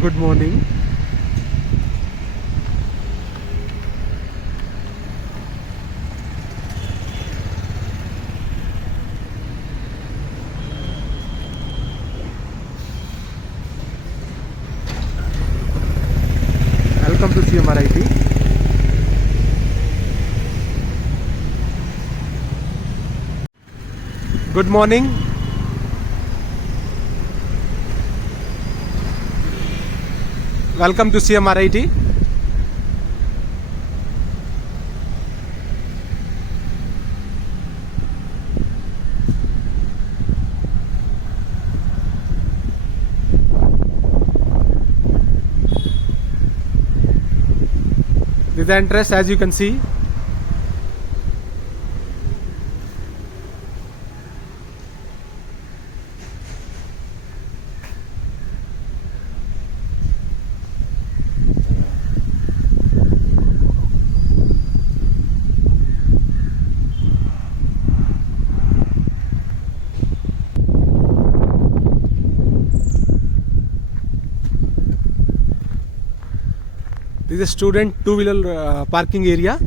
Good morning. Welcome to CMRIT. Good morning. Welcome to CMRIT. This is the entrance, as you can see. This is a student two-wheeler parking area.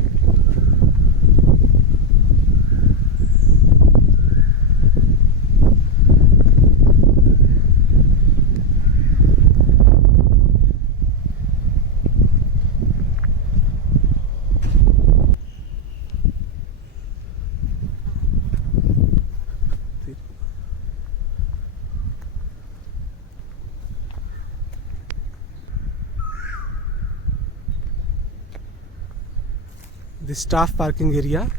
The staff parking area.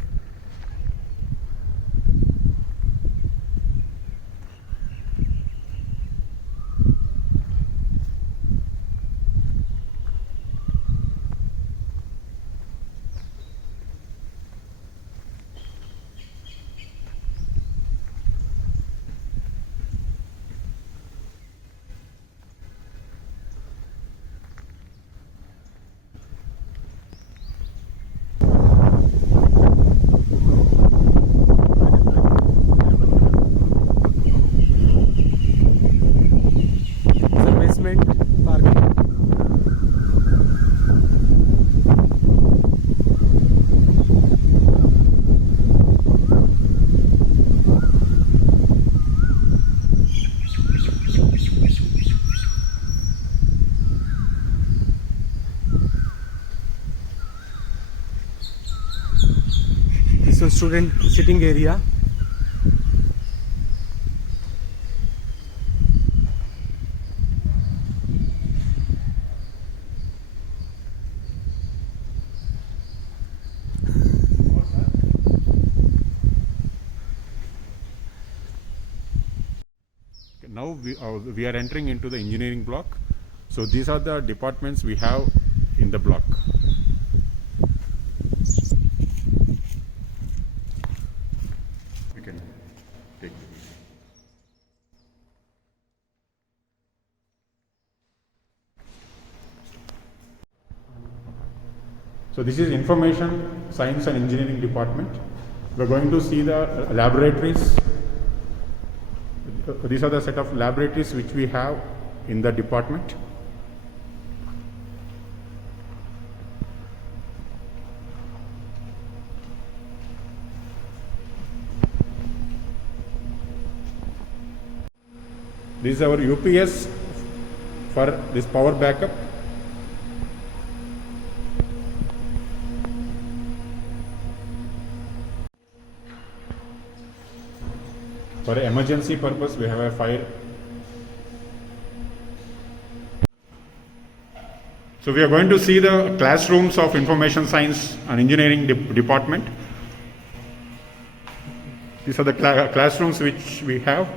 The basement parking. This is student sitting area. Now we are entering into the engineering block. So these are the departments we have in the block. We can take. So this is information science and engineering department. We're going to see the laboratories. These are the set of laboratories which we have in the department. This is our UPS for this power backup. For emergency purpose, we have a fire. So we are going to see the classrooms of information science and engineering department. These are the classrooms which we have,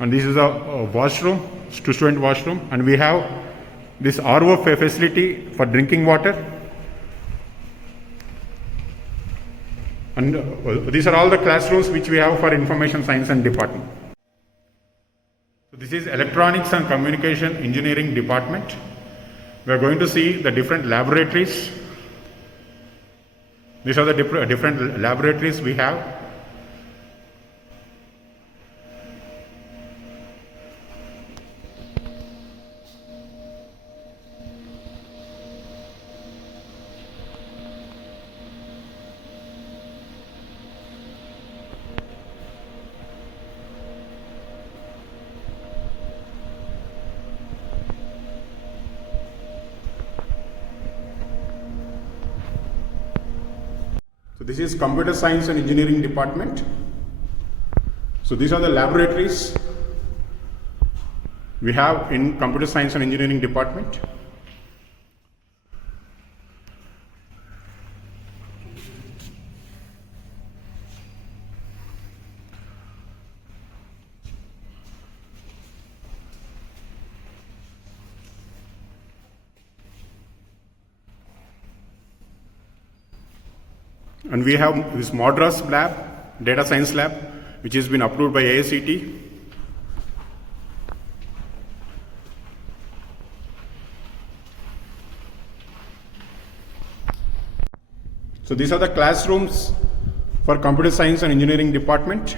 and this is a washroom, student washroom, and we have this RO facility for drinking water. And these are all the classrooms which we have for information science and department. So this is electronics and communication engineering department. We are going to see the different laboratories. These are the different laboratories we have. this is computer science and engineering department. So these are the laboratories we have in computer science and engineering department. And we have this Madras lab, data science lab, which has been approved by AICTE. So these are the classrooms for computer science and engineering department.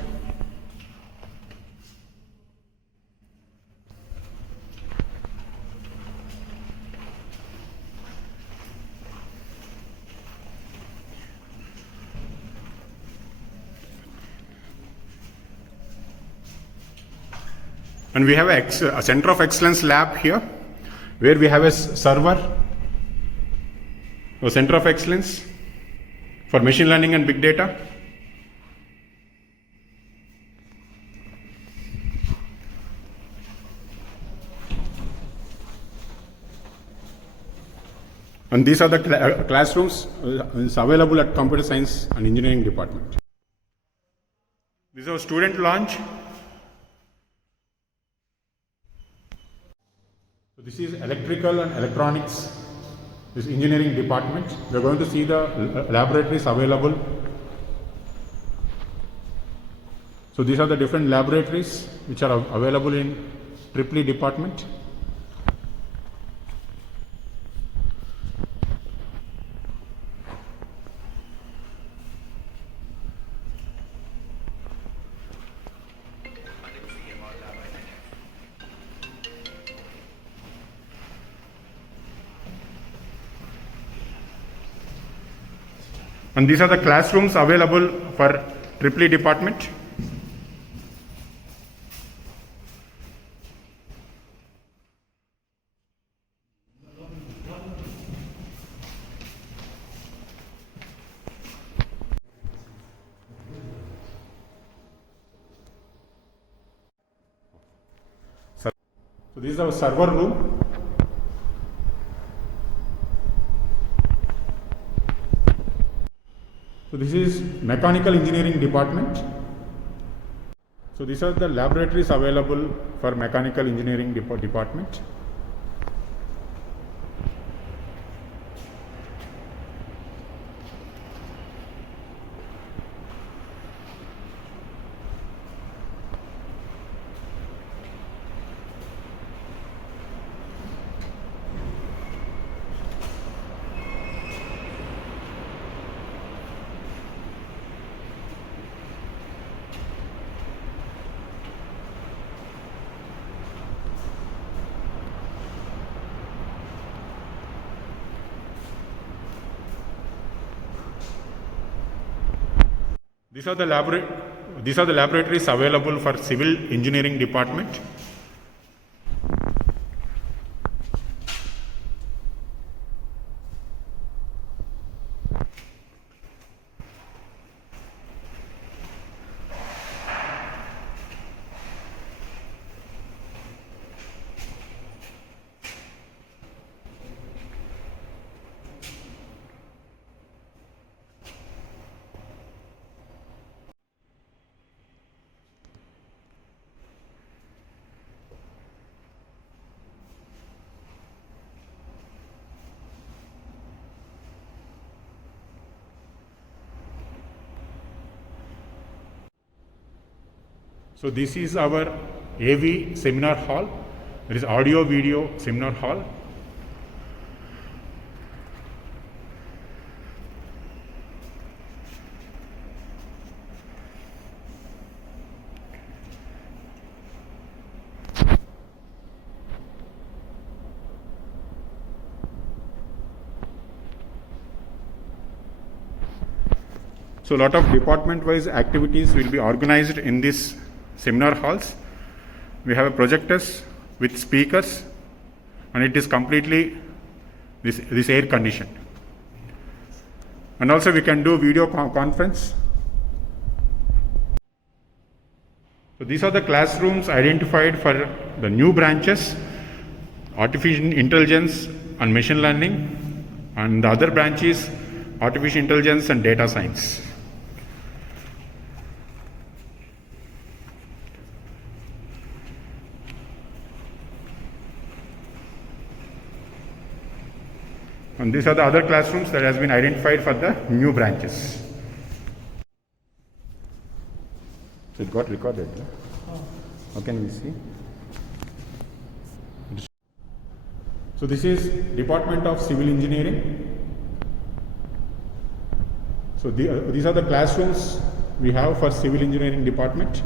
And we have a center of excellence lab here, where we have a server, a center of excellence for machine learning and big data. And these are the classrooms is available at computer science and engineering department. This is our student launch. So this is electrical and electronics, this engineering department. We are going to see the laboratories available. So these are the different laboratories which are available in EEE department. And these are the classrooms available for EEE department. So this is our server room. So this is mechanical engineering department. So these are the laboratories available for mechanical engineering department. These are the laboratories available for civil engineering department. So this is our AV seminar hall. There is audio video seminar hall. So a lot of department-wise activities will be organized in this seminar halls. We have a projectors with speakers, and it is completely this air conditioned. And also we can do video conference. So these are the classrooms identified for the new branches, artificial intelligence and machine learning, and the other branch is artificial intelligence and data science. And these are the other classrooms that has been identified for the new branches. So it got recorded. How can we see? So this is Department of Civil Engineering. So these are the classrooms we have for Civil Engineering Department.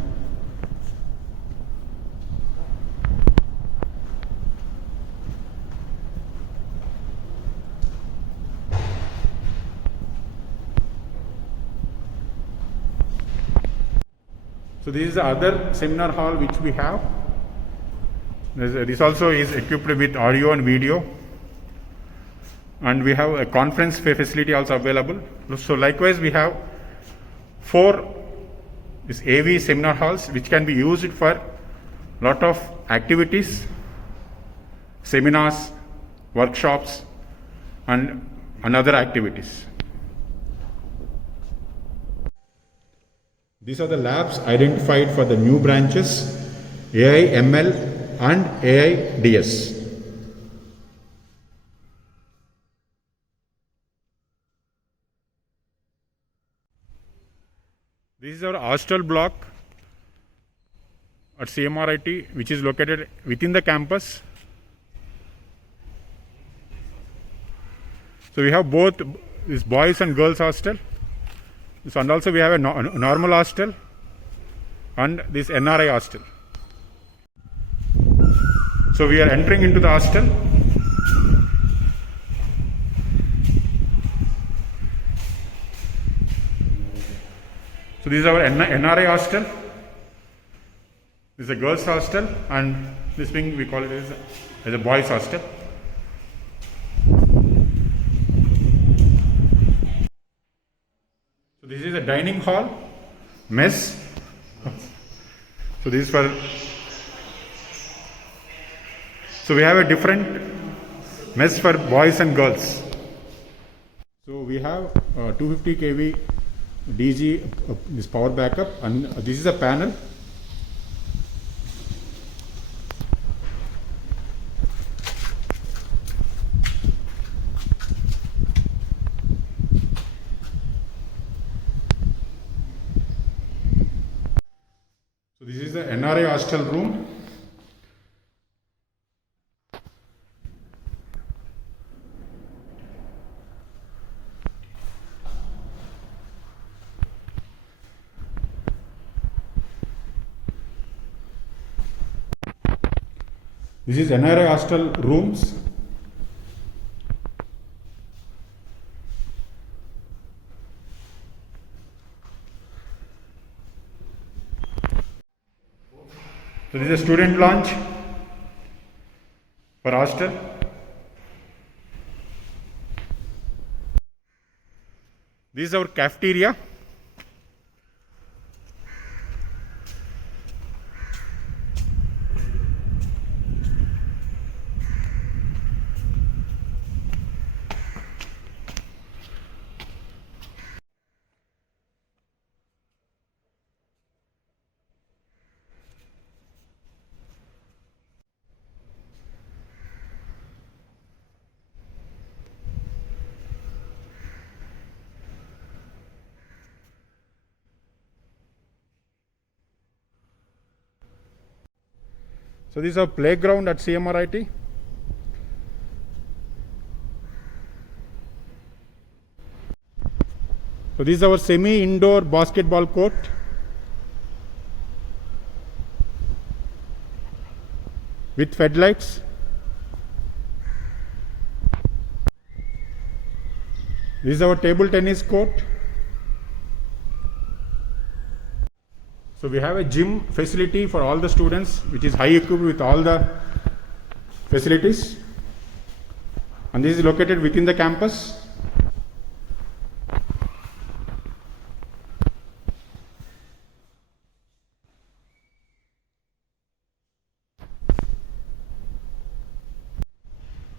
So this is the other seminar hall which we have. This also is equipped with audio and video, and we have a conference facility also available. So likewise we have 4 AV seminar halls which can be used for lot of activities, seminars, workshops and other activities. These are the labs identified for the new branches, AI ML and AI DS. This is our hostel block at CMRIT, which is located within the campus. So we have both this boys and girls hostel. So, and also we have a normal hostel and this NRI hostel. So we are entering into the hostel. So this is our NRI hostel. This is a girls hostel, and this wing we call it as a boys hostel. So this is a dining hall, mess. So this is for. So we have a different mess for boys and girls. So we have 250 kV DG this power backup, and this is a panel. So this is the NRI hostel room. This is NRI hostel rooms. So this is a student lounge for hostel. This is our cafeteria. So this is a playground at CMRIT. So this is our semi-indoor basketball court. With floodlights. This is our table tennis court. So we have a gym facility for all the students, which is high equipped with all the facilities, and this is located within the campus.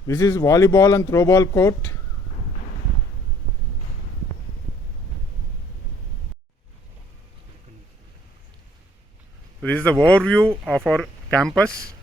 This is volleyball and throwball court. So this is the overview of our campus.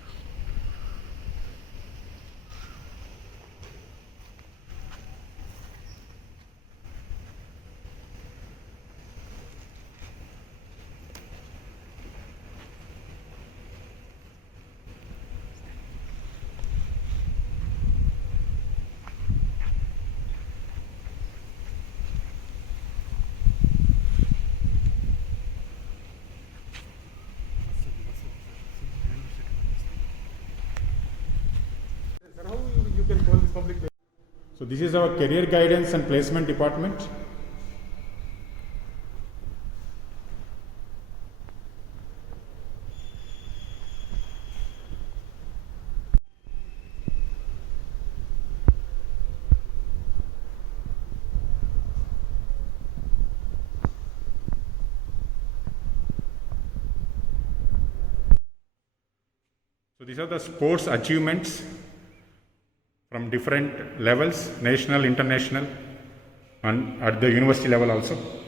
So this is our career guidance and placement department. So these are the sports achievements from different levels, national, international, and at the university level also.